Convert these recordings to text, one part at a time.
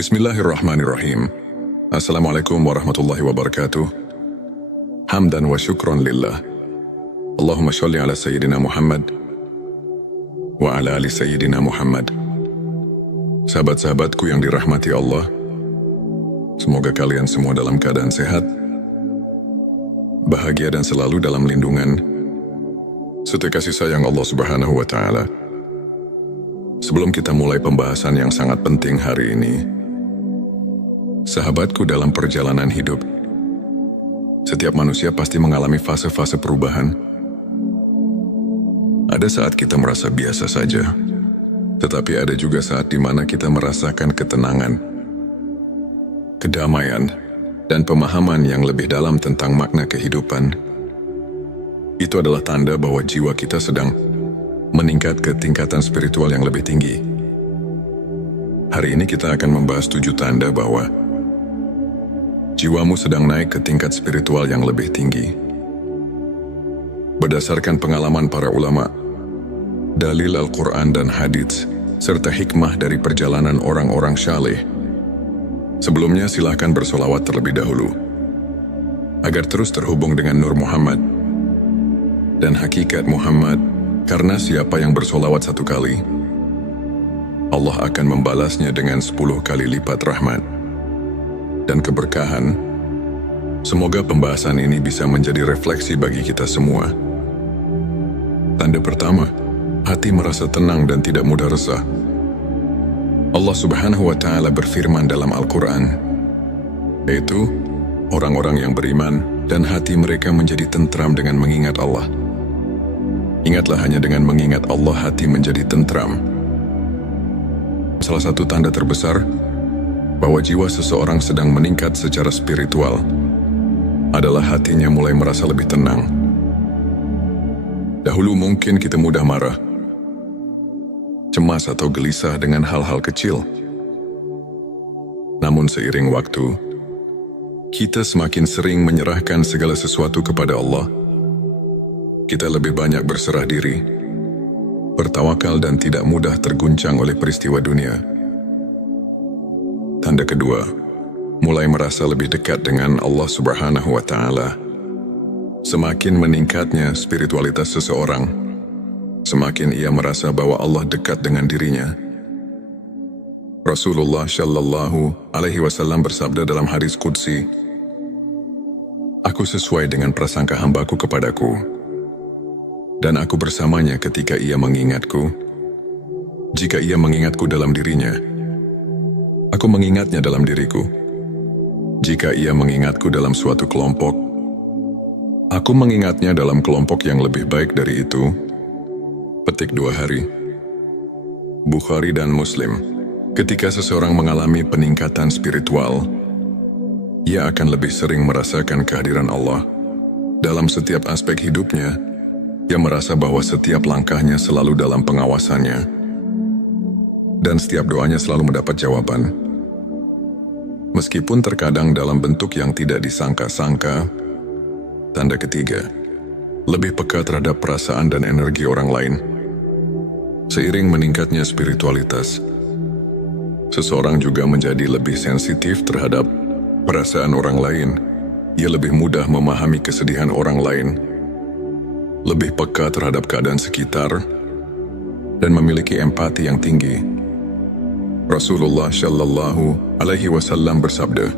Bismillahirrahmanirrahim. Assalamualaikum warahmatullahi wabarakatuh. Hamdan wa syukron lillah. Allahumma sholli ala Sayyidina Muhammad wa ala ali Sayyidina Muhammad. Sahabat-sahabatku yang dirahmati Allah, semoga kalian semua dalam keadaan sehat, bahagia dan selalu dalam lindungan serta kasih sayang Allah Subhanahu wa Ta'ala. Sebelum kita mulai pembahasan yang sangat penting hari ini, sahabatku, dalam perjalanan hidup, setiap manusia pasti mengalami fase-fase perubahan. Ada saat kita merasa biasa saja, tetapi ada juga saat di mana kita merasakan ketenangan, kedamaian, dan pemahaman yang lebih dalam tentang makna kehidupan. Itu adalah tanda bahwa jiwa kita sedang meningkat ke tingkatan spiritual yang lebih tinggi. Hari ini kita akan membahas 7 tanda bahwa jiwamu sedang naik ke tingkat spiritual yang lebih tinggi. Berdasarkan pengalaman para ulama, dalil Al-Quran dan hadits, serta hikmah dari perjalanan orang-orang syaleh. Sebelumnya silahkan bersolawat terlebih dahulu, agar terus terhubung dengan Nur Muhammad dan hakikat Muhammad, karena siapa yang bersolawat 1 kali, Allah akan membalasnya dengan 10 kali lipat rahmat dan keberkahan. Semoga pembahasan ini bisa menjadi refleksi bagi kita semua. Tanda pertama, hati merasa tenang dan tidak mudah resah. Allah Subhanahu wa Ta'ala berfirman dalam Al-Quran, yaitu orang-orang yang beriman dan hati mereka menjadi tentram dengan mengingat Allah. Ingatlah, hanya dengan mengingat Allah hati menjadi tentram. Salah satu tanda terbesar bahwa jiwa seseorang sedang meningkat secara spiritual adalah hatinya mulai merasa lebih tenang. Dahulu mungkin kita mudah marah, cemas atau gelisah dengan hal-hal kecil. Namun seiring waktu, kita semakin sering menyerahkan segala sesuatu kepada Allah. Kita lebih banyak berserah diri, bertawakal dan tidak mudah terguncang oleh peristiwa dunia. Tanda kedua, mulai merasa lebih dekat dengan Allah Subhanahu wa Ta'ala. Semakin meningkatnya spiritualitas seseorang, semakin ia merasa bahwa Allah dekat dengan dirinya. Rasulullah Shallallahu Alaihi Wasallam bersabda dalam hadis qudsi, "Aku sesuai dengan prasangka hambaku kepadaku, dan aku bersamanya ketika ia mengingatku. Jika ia mengingatku dalam dirinya, aku mengingatnya dalam diriku. Jika ia mengingatku dalam suatu kelompok, aku mengingatnya dalam kelompok yang lebih baik dari itu." Petik 2 hari. Bukhari dan Muslim. Ketika seseorang mengalami peningkatan spiritual, ia akan lebih sering merasakan kehadiran Allah dalam setiap aspek hidupnya. Ia merasa bahwa setiap langkahnya selalu dalam pengawasannya, dan setiap doanya selalu mendapat jawaban. Meskipun terkadang dalam bentuk yang tidak disangka-sangka. Tanda ketiga, lebih peka terhadap perasaan dan energi orang lain. Seiring meningkatnya spiritualitas, seseorang juga menjadi lebih sensitif terhadap perasaan orang lain. Ia lebih mudah memahami kesedihan orang lain, lebih peka terhadap keadaan sekitar, dan memiliki empati yang tinggi. Rasulullah Shallallahu Alaihi Wasallam bersabda,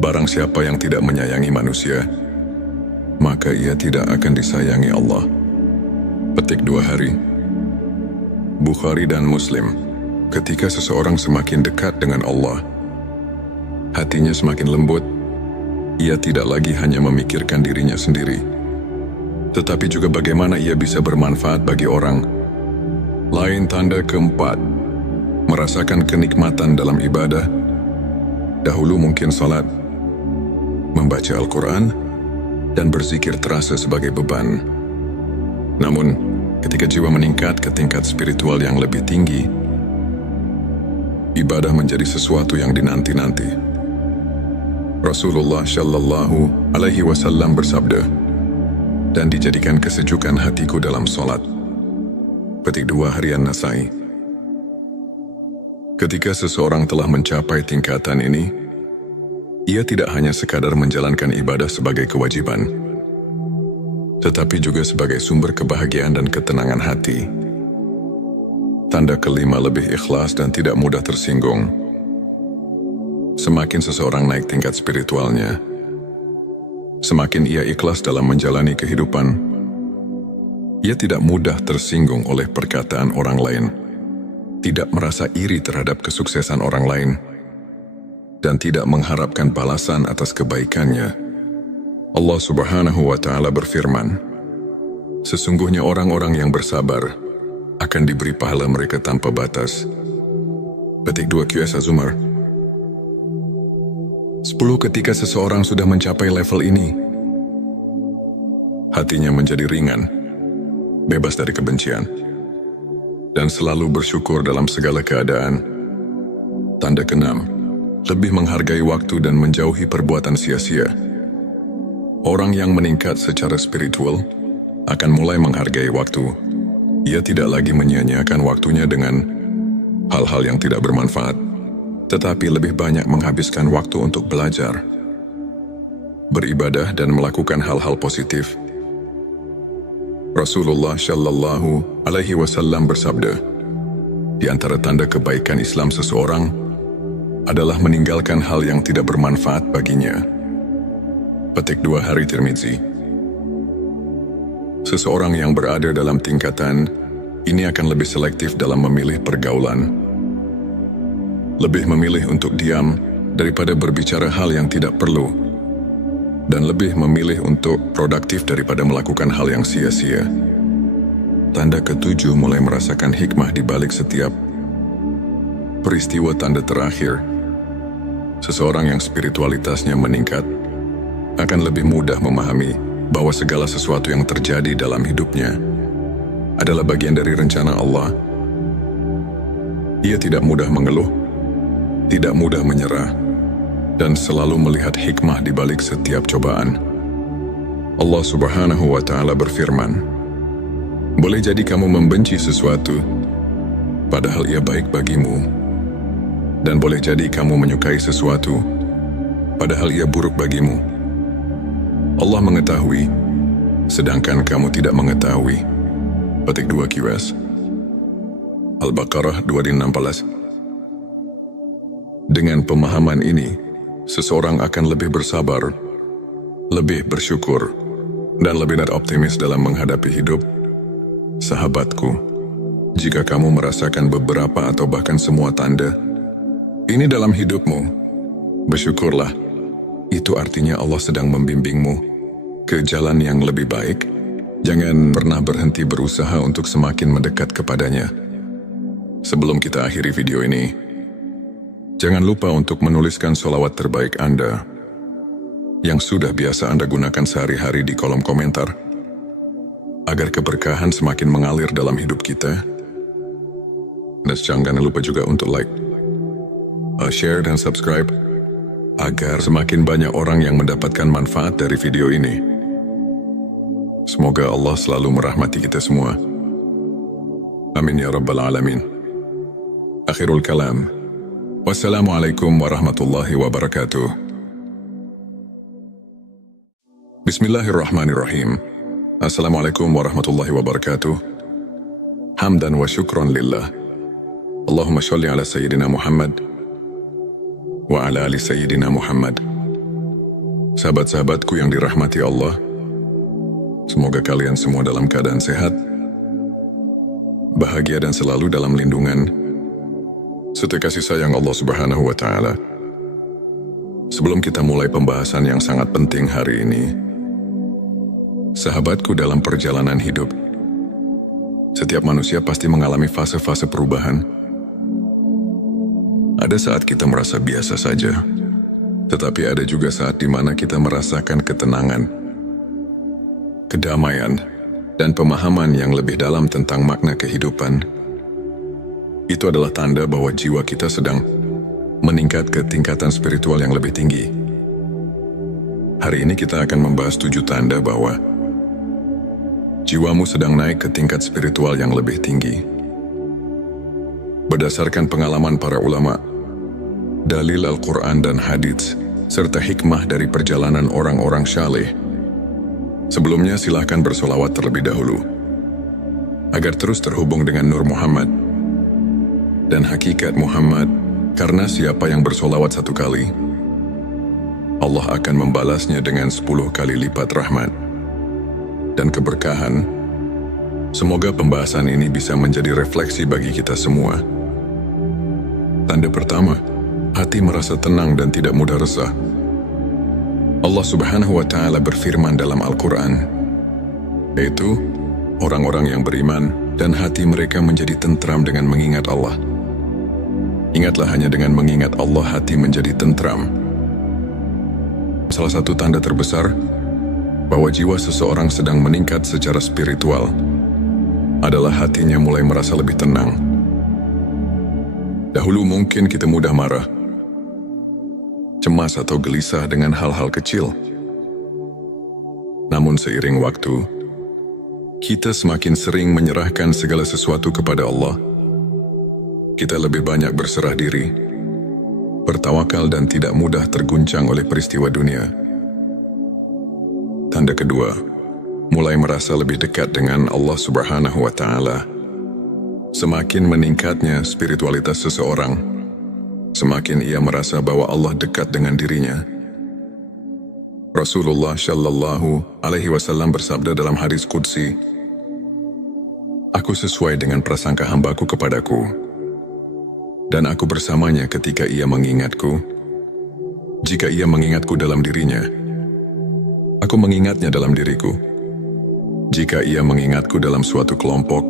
"Barang siapa yang tidak menyayangi manusia, maka ia tidak akan disayangi Allah." Petik 2 hari. Bukhari dan Muslim. Ketika seseorang semakin dekat dengan Allah, hatinya semakin lembut. Ia tidak lagi hanya memikirkan dirinya sendiri, tetapi juga bagaimana ia bisa bermanfaat bagi orang lain. Tanda keempat, merasakan kenikmatan dalam ibadah. Dahulu mungkin salat, membaca Al-Quran, dan berzikir terasa sebagai beban. Namun, ketika jiwa meningkat ke tingkat spiritual yang lebih tinggi, ibadah menjadi sesuatu yang dinanti-nanti. Rasulullah Shallallahu Alaihi Wasallam bersabda, "Dan dijadikan kesejukan hatiku dalam solat." Petik 2 harian Nasai. Ketika seseorang telah mencapai tingkatan ini, ia tidak hanya sekadar menjalankan ibadah sebagai kewajiban, tetapi juga sebagai sumber kebahagiaan dan ketenangan hati. Tanda kelima, lebih ikhlas dan tidak mudah tersinggung. Semakin seseorang naik tingkat spiritualnya, semakin ia ikhlas dalam menjalani kehidupan. Ia tidak mudah tersinggung oleh perkataan orang lain, tidak merasa iri terhadap kesuksesan orang lain, dan tidak mengharapkan balasan atas kebaikannya. Allah Subhanahu wa Ta'ala berfirman, "Sesungguhnya orang-orang yang bersabar akan diberi pahala mereka tanpa batas." Petik 2 QS Az-Zumar. 10. Ketika seseorang sudah mencapai level ini, hatinya menjadi ringan, bebas dari kebencian, dan selalu bersyukur dalam segala keadaan. Tanda ke-6, lebih menghargai waktu dan menjauhi perbuatan sia-sia. Orang yang meningkat secara spiritual akan mulai menghargai waktu. Ia tidak lagi menyia-nyiakan waktunya dengan hal-hal yang tidak bermanfaat, tetapi lebih banyak menghabiskan waktu untuk belajar, beribadah, dan melakukan hal-hal positif. Rasulullah Shallallahu Alaihi Wasallam bersabda, di antara tanda kebaikan Islam seseorang adalah meninggalkan hal yang tidak bermanfaat baginya. Petik 2 Hari Tirmizi. Seseorang yang berada dalam tingkatan ini akan lebih selektif dalam memilih pergaulan, lebih memilih untuk diam daripada berbicara hal yang tidak perlu, dan lebih memilih untuk produktif daripada melakukan hal yang sia-sia. Tanda ke-7, mulai merasakan hikmah di balik setiap peristiwa. Tanda terakhir, seseorang yang spiritualitasnya meningkat akan lebih mudah memahami bahwa segala sesuatu yang terjadi dalam hidupnya adalah bagian dari rencana Allah. Ia tidak mudah mengeluh, tidak mudah menyerah, dan selalu melihat hikmah di balik setiap cobaan. Allah Subhanahu wa Ta'ala berfirman, "Boleh jadi kamu membenci sesuatu, padahal ia baik bagimu. Dan boleh jadi kamu menyukai sesuatu, padahal ia buruk bagimu. Allah mengetahui, sedangkan kamu tidak mengetahui." Petik 2 QS Al-Baqarah 216. Dengan pemahaman ini, seseorang akan lebih bersabar, lebih bersyukur, dan lebih optimis dalam menghadapi hidup. Sahabatku, jika kamu merasakan beberapa atau bahkan semua tanda ini dalam hidupmu, bersyukurlah. Itu artinya Allah sedang membimbingmu ke jalan yang lebih baik. Jangan pernah berhenti berusaha untuk semakin mendekat kepadanya. Sebelum kita akhiri video ini, jangan lupa untuk menuliskan sholawat terbaik Anda yang sudah biasa Anda gunakan sehari-hari di kolom komentar, agar keberkahan semakin mengalir dalam hidup kita. Dan jangan lupa juga untuk like, share, dan subscribe, agar semakin banyak orang yang mendapatkan manfaat dari video ini. Semoga Allah selalu merahmati kita semua. Amin ya Rabbal Alamin. Akhirul kalam. Wassalamualaikum warahmatullahi wabarakatuh. Bismillahirrahmanirrahim. Assalamualaikum warahmatullahi wabarakatuh. Hamdan wa syukran lillah. Allahumma sholli ala Sayyidina Muhammad wa ala ali Sayyidina Muhammad. Sahabat-sahabatku yang dirahmati Allah, semoga kalian semua dalam keadaan sehat, bahagia, dan selalu dalam lindungan serta kasih sayang Allah Subhanahu wa Ta'ala. Sebelum kita mulai pembahasan yang sangat penting hari ini, sahabatku, dalam perjalanan hidup, setiap manusia pasti mengalami fase-fase perubahan. Ada saat kita merasa biasa saja, tetapi ada juga saat di mana kita merasakan ketenangan, kedamaian, dan pemahaman yang lebih dalam tentang makna kehidupan. Itu adalah tanda bahwa jiwa kita sedang meningkat ke tingkatan spiritual yang lebih tinggi. Hari ini kita akan membahas 7 tanda bahwa jiwamu sedang naik ke tingkat spiritual yang lebih tinggi. Berdasarkan pengalaman para ulama, dalil Al-Quran dan hadits, serta hikmah dari perjalanan orang-orang syaleh. Sebelumnya silahkan bersolawat terlebih dahulu, agar terus terhubung dengan Nur Muhammad dan hakikat Muhammad, karena siapa yang bersolawat 1 kali, Allah akan membalasnya dengan 10 kali lipat rahmat dan keberkahan. Semoga pembahasan ini bisa menjadi refleksi bagi kita semua. Tanda pertama, hati merasa tenang dan tidak mudah resah. Allah Subhanahu wa Ta'ala berfirman dalam Al-Quran, yaitu orang-orang yang beriman dan hati mereka menjadi tentram dengan mengingat Allah. Ingatlah, hanya dengan mengingat Allah hati menjadi tentram. Salah satu tanda terbesar bahwa jiwa seseorang sedang meningkat secara spiritual adalah hatinya mulai merasa lebih tenang. Dahulu mungkin kita mudah marah, cemas atau gelisah dengan hal-hal kecil. Namun seiring waktu, kita semakin sering menyerahkan segala sesuatu kepada Allah. Kita lebih banyak berserah diri, bertawakal dan tidak mudah terguncang oleh peristiwa dunia. Tanda kedua, mulai merasa lebih dekat dengan Allah Subhanahu wa Ta'ala. Semakin meningkatnya spiritualitas seseorang, semakin ia merasa bahwa Allah dekat dengan dirinya. Rasulullah Shallallahu Alaihi Wasallam bersabda dalam hadis qudsi, "Aku sesuai dengan prasangka hambaku kepadaku, dan aku bersamanya ketika ia mengingatku. Jika ia mengingatku dalam dirinya, aku mengingatnya dalam diriku. Jika ia mengingatku dalam suatu kelompok,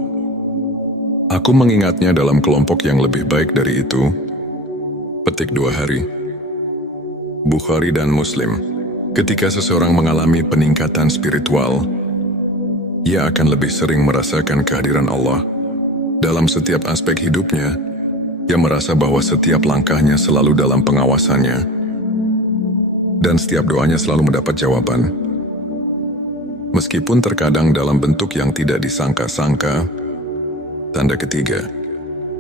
aku mengingatnya dalam kelompok yang lebih baik dari itu." Petik 2 hari. Bukhari dan Muslim. Ketika seseorang mengalami peningkatan spiritual, ia akan lebih sering merasakan kehadiran Allah dalam setiap aspek hidupnya. Ia merasa bahwa setiap langkahnya selalu dalam pengawasannya, dan setiap doanya selalu mendapat jawaban. Meskipun terkadang dalam bentuk yang tidak disangka-sangka. Tanda ketiga,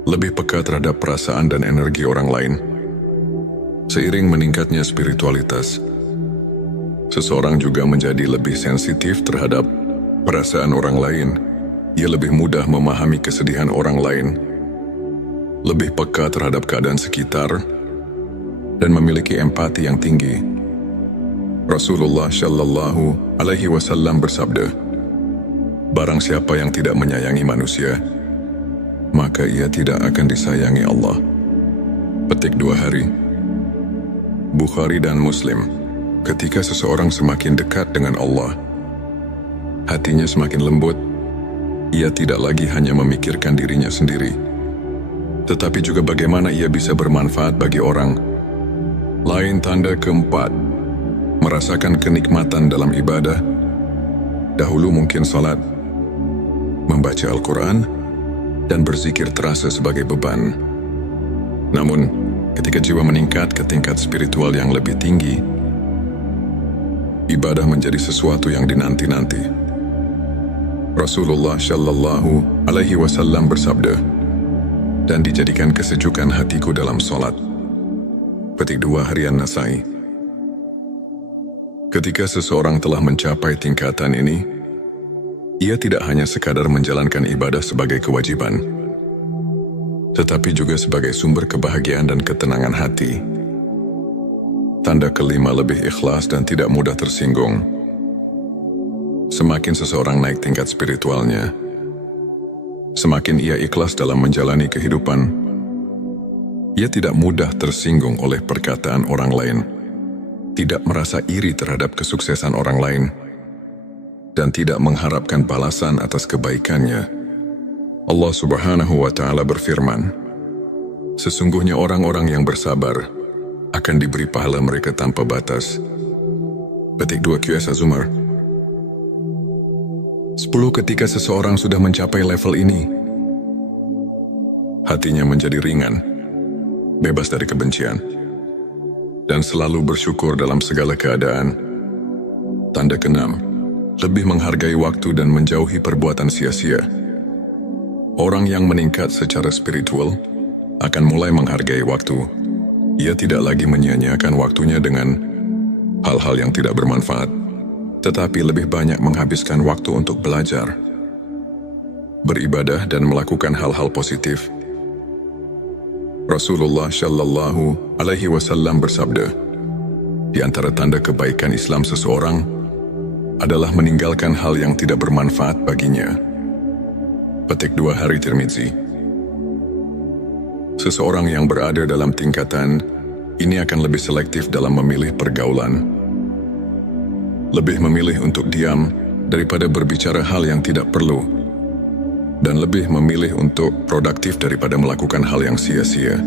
lebih peka terhadap perasaan dan energi orang lain. Seiring meningkatnya spiritualitas, seseorang juga menjadi lebih sensitif terhadap perasaan orang lain. Ia lebih mudah memahami kesedihan orang lain, lebih peka terhadap keadaan sekitar, dan memiliki empati yang tinggi. Rasulullah Shallallahu Alaihi Wasallam bersabda, "Barang siapa yang tidak menyayangi manusia, maka ia tidak akan disayangi Allah." Petik 2 hari. Bukhari dan Muslim. Ketika seseorang semakin dekat dengan Allah, hatinya semakin lembut. Ia tidak lagi hanya memikirkan dirinya sendiri, tetapi juga bagaimana ia bisa bermanfaat bagi orang lain. Tanda keempat, merasakan kenikmatan dalam ibadah. Dahulu mungkin salat, membaca Al-Quran, dan berzikir terasa sebagai beban. Namun, ketika jiwa meningkat ke tingkat spiritual yang lebih tinggi, ibadah menjadi sesuatu yang dinanti-nanti. Rasulullah Shallallahu Alaihi Wasallam bersabda, "Dan dijadikan kesejukan hatiku dalam solat." Petik 2 harian Nasai. Ketika seseorang telah mencapai tingkatan ini, ia tidak hanya sekadar menjalankan ibadah sebagai kewajiban, tetapi juga sebagai sumber kebahagiaan dan ketenangan hati. Tanda kelima, lebih ikhlas dan tidak mudah tersinggung. Semakin seseorang naik tingkat spiritualnya, semakin ia ikhlas dalam menjalani kehidupan. Ia tidak mudah tersinggung oleh perkataan orang lain, tidak merasa iri terhadap kesuksesan orang lain, dan tidak mengharapkan balasan atas kebaikannya. Allah Subhanahu wa Ta'ala berfirman, "Sesungguhnya orang-orang yang bersabar akan diberi pahala mereka tanpa batas." Petik 2 QS Az-Zumar. 10. Ketika seseorang sudah mencapai level ini, hatinya menjadi ringan, bebas dari kebencian, dan selalu bersyukur dalam segala keadaan. Tanda keenam, lebih menghargai waktu dan menjauhi perbuatan sia-sia. Orang yang meningkat secara spiritual akan mulai menghargai waktu. Ia tidak lagi menyia-nyiakan waktunya dengan hal-hal yang tidak bermanfaat, tetapi lebih banyak menghabiskan waktu untuk belajar, beribadah dan melakukan hal-hal positif. Rasulullah Shallallahu Alaihi Wasallam bersabda, di antara tanda kebaikan Islam seseorang adalah meninggalkan hal yang tidak bermanfaat baginya. Petik 2 Hari Tirmizi. Seseorang yang berada dalam tingkatan ini akan lebih selektif dalam memilih pergaulan, lebih memilih untuk diam daripada berbicara hal yang tidak perlu, dan lebih memilih untuk produktif daripada melakukan hal yang sia-sia.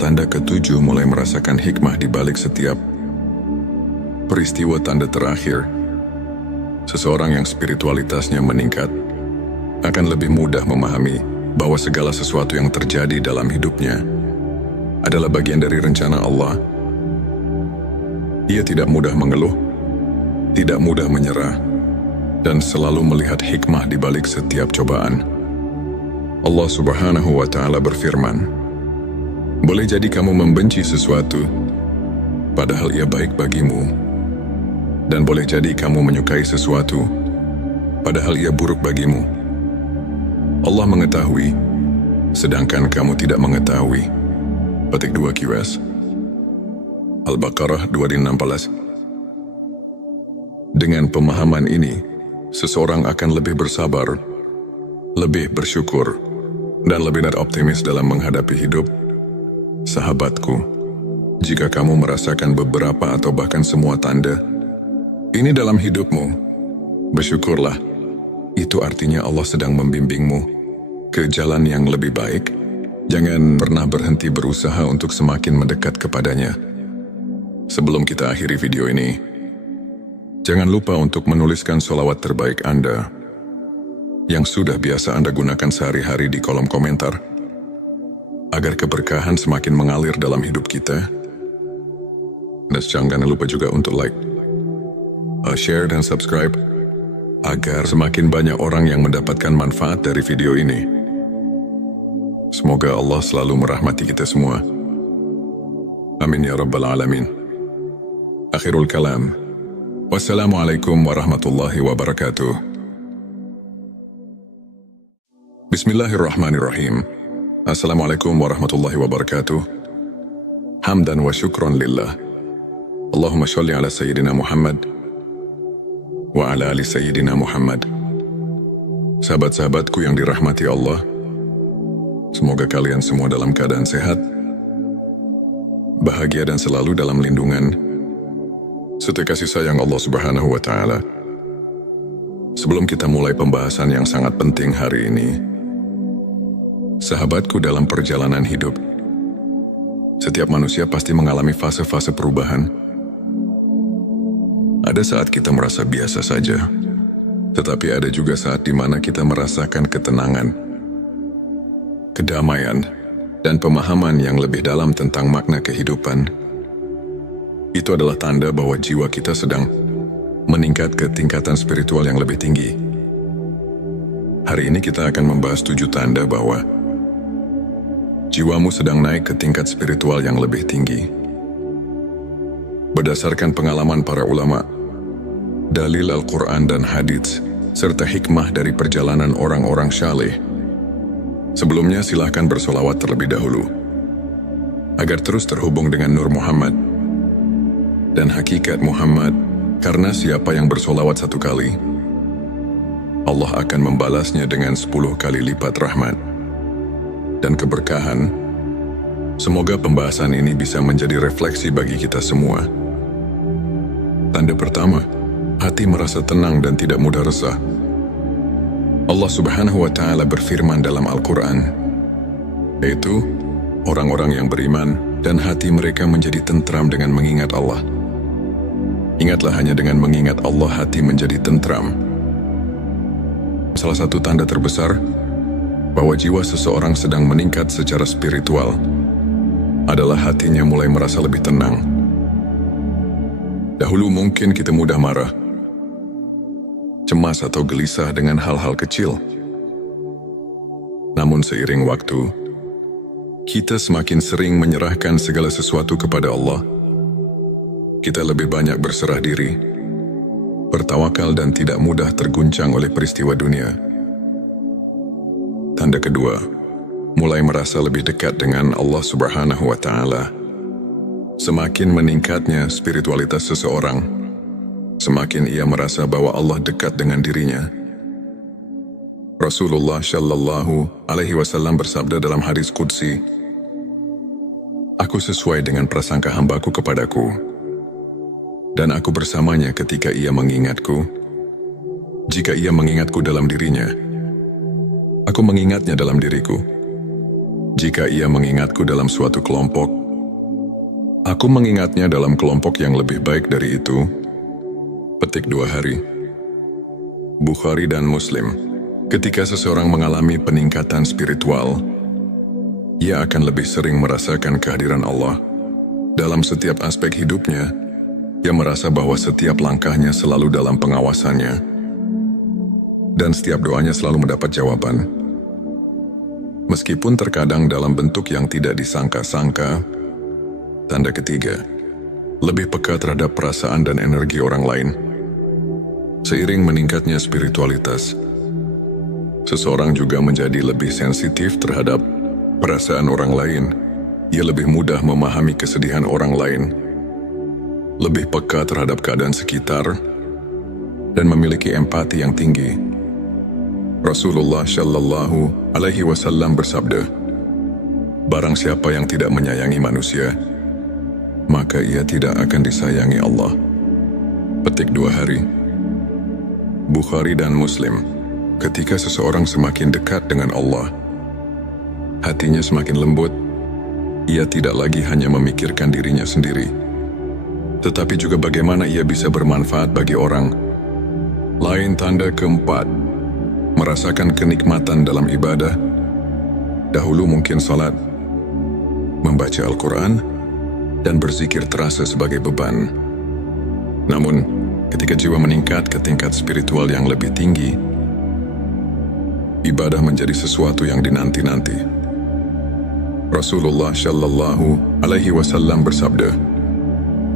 Tanda ke-7 mulai merasakan hikmah di balik setiap peristiwa. Tanda terakhir, seseorang yang spiritualitasnya meningkat akan lebih mudah memahami bahwa segala sesuatu yang terjadi dalam hidupnya adalah bagian dari rencana Allah. Ia tidak mudah mengeluh, tidak mudah menyerah, dan selalu melihat hikmah di balik setiap cobaan. Allah Subhanahu wa Ta'ala berfirman, boleh jadi kamu membenci sesuatu, padahal ia baik bagimu. Dan boleh jadi kamu menyukai sesuatu, padahal ia buruk bagimu. Allah mengetahui, sedangkan kamu tidak mengetahui. Petik 2 QS. Al-Baqarah 216. Dengan pemahaman ini, seseorang akan lebih bersabar, lebih bersyukur, dan lebih optimis dalam menghadapi hidup. Sahabatku, jika kamu merasakan beberapa atau bahkan semua tanda ini dalam hidupmu, bersyukurlah. Itu artinya Allah sedang membimbingmu ke jalan yang lebih baik. Jangan pernah berhenti berusaha untuk semakin mendekat kepadanya. Sebelum kita akhiri video ini, jangan lupa untuk menuliskan sholawat terbaik Anda yang sudah biasa Anda gunakan sehari-hari di kolom komentar, agar keberkahan semakin mengalir dalam hidup kita. Dan jangan lupa juga untuk like, share dan subscribe, agar semakin banyak orang yang mendapatkan manfaat dari video ini. Semoga Allah selalu merahmati kita semua. Amin ya Rabbal Alamin. Akhirul kalam. Wassalamualaikum warahmatullahi wabarakatuh. Bismillahirrahmanirrahim. Assalamualaikum warahmatullahi wabarakatuh. Hamdan wa syukron lillah. Allahumma sholli ala Sayyidina Muhammad wa ala ali Sayyidina Muhammad. Sahabat-sahabatku yang dirahmati Allah, semoga kalian semua dalam keadaan sehat, bahagia dan selalu dalam lindungan serta kasih sayang Allah Subhanahu wa Ta'ala. Sebelum kita mulai pembahasan yang sangat penting hari ini, sahabatku, dalam perjalanan hidup, setiap manusia pasti mengalami fase-fase perubahan. Ada saat kita merasa biasa saja, tetapi ada juga saat di mana kita merasakan ketenangan, kedamaian, dan pemahaman yang lebih dalam tentang makna kehidupan. Itu adalah tanda bahwa jiwa kita sedang meningkat ke tingkatan spiritual yang lebih tinggi. Hari ini kita akan membahas 7 tanda bahwa jiwamu sedang naik ke tingkat spiritual yang lebih tinggi. Berdasarkan pengalaman para ulama, dalil Al-Quran dan hadits, serta hikmah dari perjalanan orang-orang syaleh, sebelumnya silahkan bersolawat terlebih dahulu, agar terus terhubung dengan Nur Muhammad dan hakikat Muhammad, karena siapa yang bersolawat 1 kali, Allah akan membalasnya dengan 10 kali lipat rahmat dan keberkahan. Semoga pembahasan ini bisa menjadi refleksi bagi kita semua. Tanda pertama, hati merasa tenang dan tidak mudah resah. Allah Subhanahu wa Ta'ala berfirman dalam Al-Quran, yaitu orang-orang yang beriman dan hati mereka menjadi tentram dengan mengingat Allah. Ingatlah, hanya dengan mengingat Allah hati menjadi tentram. Salah satu tanda terbesar bahwa jiwa seseorang sedang meningkat secara spiritual adalah hatinya mulai merasa lebih tenang. Dahulu mungkin kita mudah marah, cemas atau gelisah dengan hal-hal kecil. Namun seiring waktu, kita semakin sering menyerahkan segala sesuatu kepada Allah. Kita lebih banyak berserah diri, bertawakal dan tidak mudah terguncang oleh peristiwa dunia. Tanda kedua, mulai merasa lebih dekat dengan Allah Subhanahu wa Ta'ala. Semakin meningkatnya spiritualitas seseorang, semakin ia merasa bahwa Allah dekat dengan dirinya. Rasulullah Shallallahu Alaihi Wasallam bersabda dalam hadis qudsi, "Aku sesuai dengan prasangka hambaku kepadaku, dan aku bersamanya ketika ia mengingatku. Jika ia mengingatku dalam dirinya, aku mengingatnya dalam diriku. Jika ia mengingatku dalam suatu kelompok, aku mengingatnya dalam kelompok yang lebih baik dari itu." Petik 2 hari. Bukhari dan Muslim. Ketika seseorang mengalami peningkatan spiritual, ia akan lebih sering merasakan kehadiran Allah. Dalam setiap aspek hidupnya, ia merasa bahwa setiap langkahnya selalu dalam pengawasannya, dan setiap doanya selalu mendapat jawaban. Meskipun terkadang dalam bentuk yang tidak disangka-sangka. Tanda ketiga, lebih peka terhadap perasaan dan energi orang lain. Seiring meningkatnya spiritualitas, seseorang juga menjadi lebih sensitif terhadap perasaan orang lain. Ia lebih mudah memahami kesedihan orang lain, lebih peka terhadap keadaan sekitar, dan memiliki empati yang tinggi. Rasulullah Shallallahu Alaihi Wasallam bersabda, "Barang siapa yang tidak menyayangi manusia, maka ia tidak akan disayangi Allah." Petik 2 hari. Bukhari dan Muslim. Ketika seseorang semakin dekat dengan Allah, hatinya semakin lembut. Ia tidak lagi hanya memikirkan dirinya sendiri, tetapi juga bagaimana ia bisa bermanfaat bagi orang lain. Tanda keempat, merasakan kenikmatan dalam ibadah. Dahulu mungkin salat, membaca Al-Quran, dan berzikir terasa sebagai beban. Namun, ketika jiwa meningkat ke tingkat spiritual yang lebih tinggi, ibadah menjadi sesuatu yang dinanti-nanti. Rasulullah Shallallahu Alaihi Wasallam bersabda,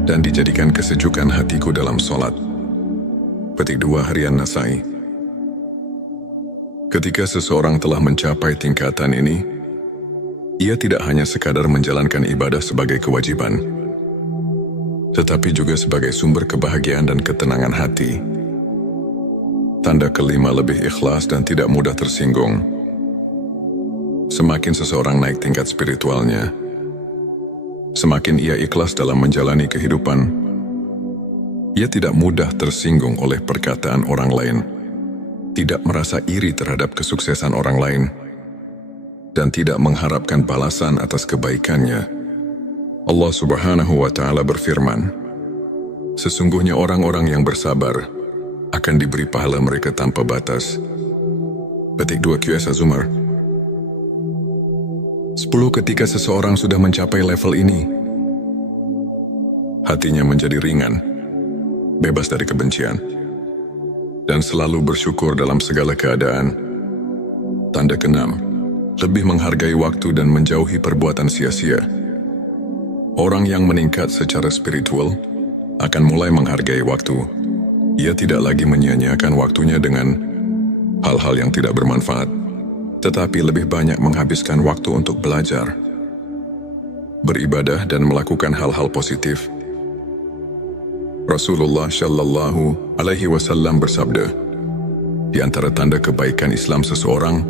"Dan dijadikan kesejukan hatiku dalam solat." Petik 2 harian Nasai. Ketika seseorang telah mencapai tingkatan ini, ia tidak hanya sekadar menjalankan ibadah sebagai kewajiban, tetapi juga sebagai sumber kebahagiaan dan ketenangan hati. Tanda kelima, lebih ikhlas dan tidak mudah tersinggung. Semakin seseorang naik tingkat spiritualnya, semakin ia ikhlas dalam menjalani kehidupan. Ia tidak mudah tersinggung oleh perkataan orang lain, tidak merasa iri terhadap kesuksesan orang lain, dan tidak mengharapkan balasan atas kebaikannya. Allah Subhanahu wa Ta'ala berfirman, "Sesungguhnya orang-orang yang bersabar akan diberi pahala mereka tanpa batas." Petik 2 QS Az-Zumar. 10. Ketika seseorang sudah mencapai level ini, hatinya menjadi ringan, bebas dari kebencian, dan selalu bersyukur dalam segala keadaan. Tanda keenam, lebih menghargai waktu dan menjauhi perbuatan sia-sia. Orang yang meningkat secara spiritual akan mulai menghargai waktu. Ia tidak lagi menyia-nyiakan waktunya dengan hal-hal yang tidak bermanfaat, tetapi lebih banyak menghabiskan waktu untuk belajar, beribadah, dan melakukan hal-hal positif. Rasulullah Shallallahu Alaihi Wasallam bersabda, "Di antara tanda kebaikan Islam seseorang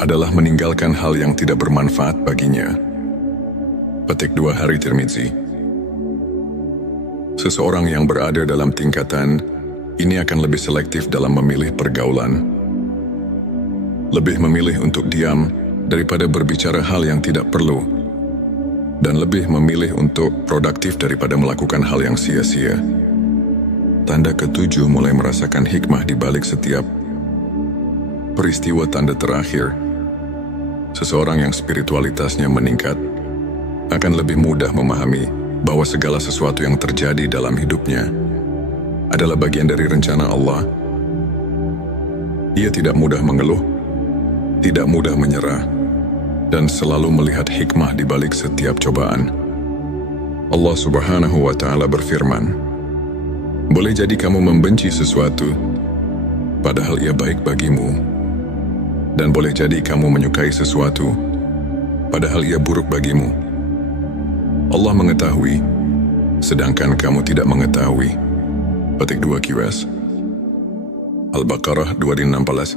adalah meninggalkan hal yang tidak bermanfaat baginya." Petik 2 hari Tirmizi. Seseorang yang berada dalam tingkatan ini akan lebih selektif dalam memilih pergaulan, lebih memilih untuk diam daripada berbicara hal yang tidak perlu, dan lebih memilih untuk produktif daripada melakukan hal yang sia-sia. Tanda ketujuh, mulai merasakan hikmah di balik setiap peristiwa. Tanda terakhir, seseorang yang spiritualitasnya meningkat akan lebih mudah memahami bahwa segala sesuatu yang terjadi dalam hidupnya adalah bagian dari rencana Allah. Ia tidak mudah mengeluh, tidak mudah menyerah, dan selalu melihat hikmah di balik setiap cobaan. Allah Subhanahu wa Ta'ala berfirman, boleh jadi kamu membenci sesuatu, padahal ia baik bagimu, dan boleh jadi kamu menyukai sesuatu, padahal ia buruk bagimu. Allah mengetahui, sedangkan kamu tidak mengetahui. Petik 2 QS Al-Baqarah 216.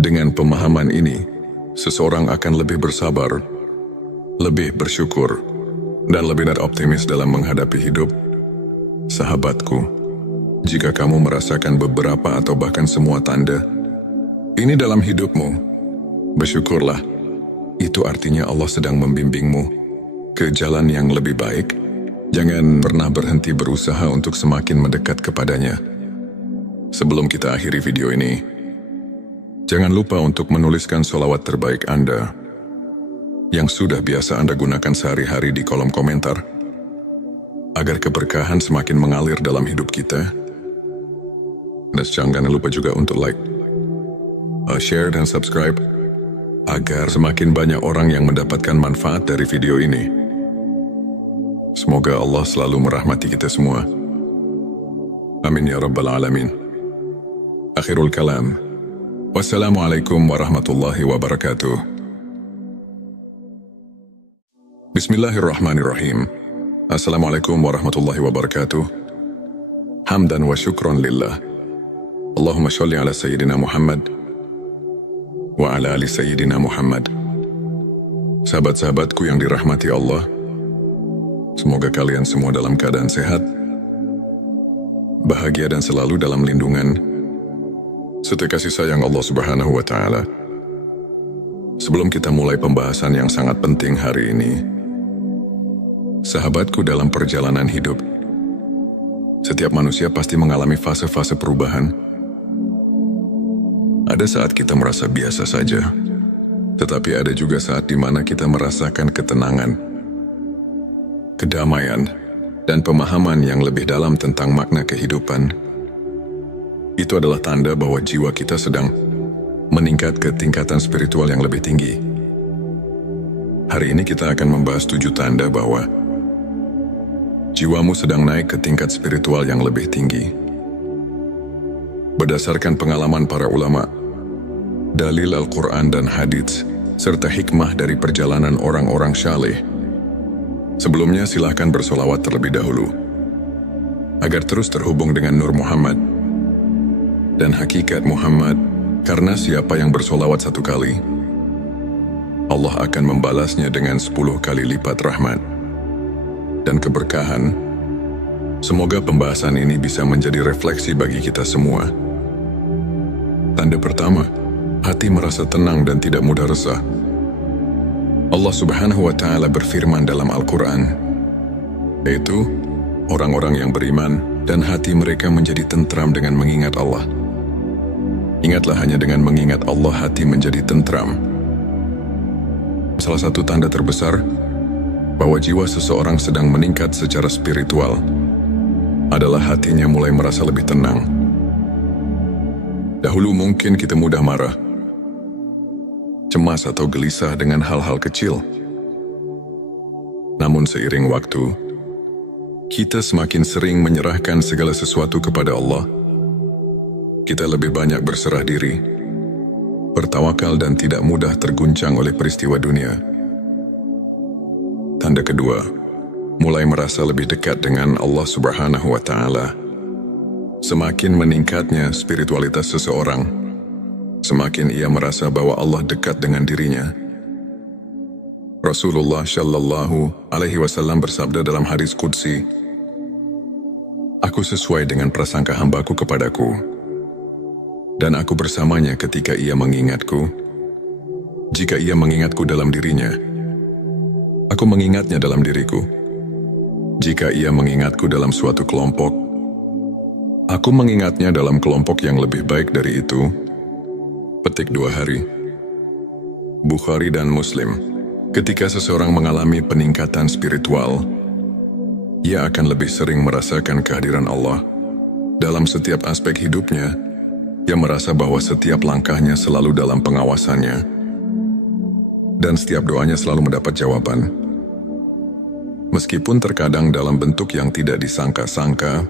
Dengan pemahaman ini, seseorang akan lebih bersabar, lebih bersyukur, dan lebih optimis dalam menghadapi hidup. Sahabatku, jika kamu merasakan beberapa atau bahkan semua tanda ini dalam hidupmu, bersyukurlah. Itu artinya Allah sedang membimbingmu ke jalan yang lebih baik. Jangan pernah berhenti berusaha untuk semakin mendekat kepadanya. Sebelum kita akhiri video ini, jangan lupa untuk menuliskan sholawat terbaik Anda yang sudah biasa Anda gunakan sehari-hari di kolom komentar, agar keberkahan semakin mengalir dalam hidup kita. Dan jangan lupa juga untuk like, share, dan subscribe, agar semakin banyak orang yang mendapatkan manfaat dari video ini. Semoga Allah selalu merahmati kita semua. Amin ya Rabbal Alamin. Akhirul kalam. Wassalamualaikum warahmatullahi wabarakatuh. Bismillahirrahmanirrahim. Assalamualaikum warahmatullahi wabarakatuh. Hamdan wa syukron lillah. Allahumma sholli ala Sayyidina Muhammad wa ala ali Sayyidina Muhammad. Sahabat-sahabatku yang dirahmati Allah, semoga kalian semua dalam keadaan sehat, bahagia, dan selalu dalam lindungan serta kasih sayang Allah Subhanahu wa Ta'ala. Sebelum kita mulai pembahasan yang sangat penting hari ini, sahabatku, dalam perjalanan hidup, setiap manusia pasti mengalami fase-fase perubahan. Ada saat kita merasa biasa saja, tetapi ada juga saat di mana kita merasakan ketenangan, kedamaian, dan pemahaman yang lebih dalam tentang makna kehidupan. Itu adalah tanda bahwa jiwa kita sedang meningkat ke tingkatan spiritual yang lebih tinggi. Hari ini kita akan membahas 7 tanda bahwa jiwamu sedang naik ke tingkat spiritual yang lebih tinggi. Berdasarkan pengalaman para ulama, dalil Al-Quran dan hadits, serta hikmah dari perjalanan orang-orang syaleh. Sebelumnya silahkan bersolawat terlebih dahulu, agar terus terhubung dengan Nur Muhammad dan hakikat Muhammad, karena siapa yang bersolawat 1 kali, Allah akan membalasnya dengan 10 kali lipat rahmat dan keberkahan. Semoga pembahasan ini bisa menjadi refleksi bagi kita semua. Tanda pertama, hati merasa tenang dan tidak mudah resah. Allah Subhanahu wa Ta'ala berfirman dalam Al-Quran, yaitu orang-orang yang beriman dan hati mereka menjadi tentram dengan mengingat Allah. Ingatlah, hanya dengan mengingat Allah hati menjadi tentram. Salah satu tanda terbesar bahwa jiwa seseorang sedang meningkat secara spiritual adalah hatinya mulai merasa lebih tenang. Dahulu mungkin kita mudah marah, cemas, atau gelisah dengan hal-hal kecil. Namun seiring waktu, kita semakin sering menyerahkan segala sesuatu kepada Allah. Kita lebih banyak berserah diri, bertawakal, dan tidak mudah terguncang oleh peristiwa dunia. Tanda kedua, mulai merasa lebih dekat dengan Allah Subhanahu wa Ta'ala. Semakin meningkatnya spiritualitas seseorang, semakin ia merasa bahwa Allah dekat dengan dirinya. Rasulullah Shallallahu Alaihi Wasallam bersabda dalam hadis qudsi, "Aku sesuai dengan prasangka hambaku kepadaku, dan aku bersamanya ketika ia mengingatku. Jika ia mengingatku dalam dirinya, aku mengingatnya dalam diriku. Jika ia mengingatku dalam suatu kelompok, aku mengingatnya dalam kelompok yang lebih baik dari itu." Petik 2 hari. Bukhari dan Muslim. Ketika seseorang mengalami peningkatan spiritual, ia akan lebih sering merasakan kehadiran Allah dalam setiap aspek hidupnya. Ia merasa bahwa setiap langkahnya selalu dalam pengawasannya. dan setiap doanya selalu mendapat jawaban. Meskipun terkadang dalam bentuk yang tidak disangka-sangka,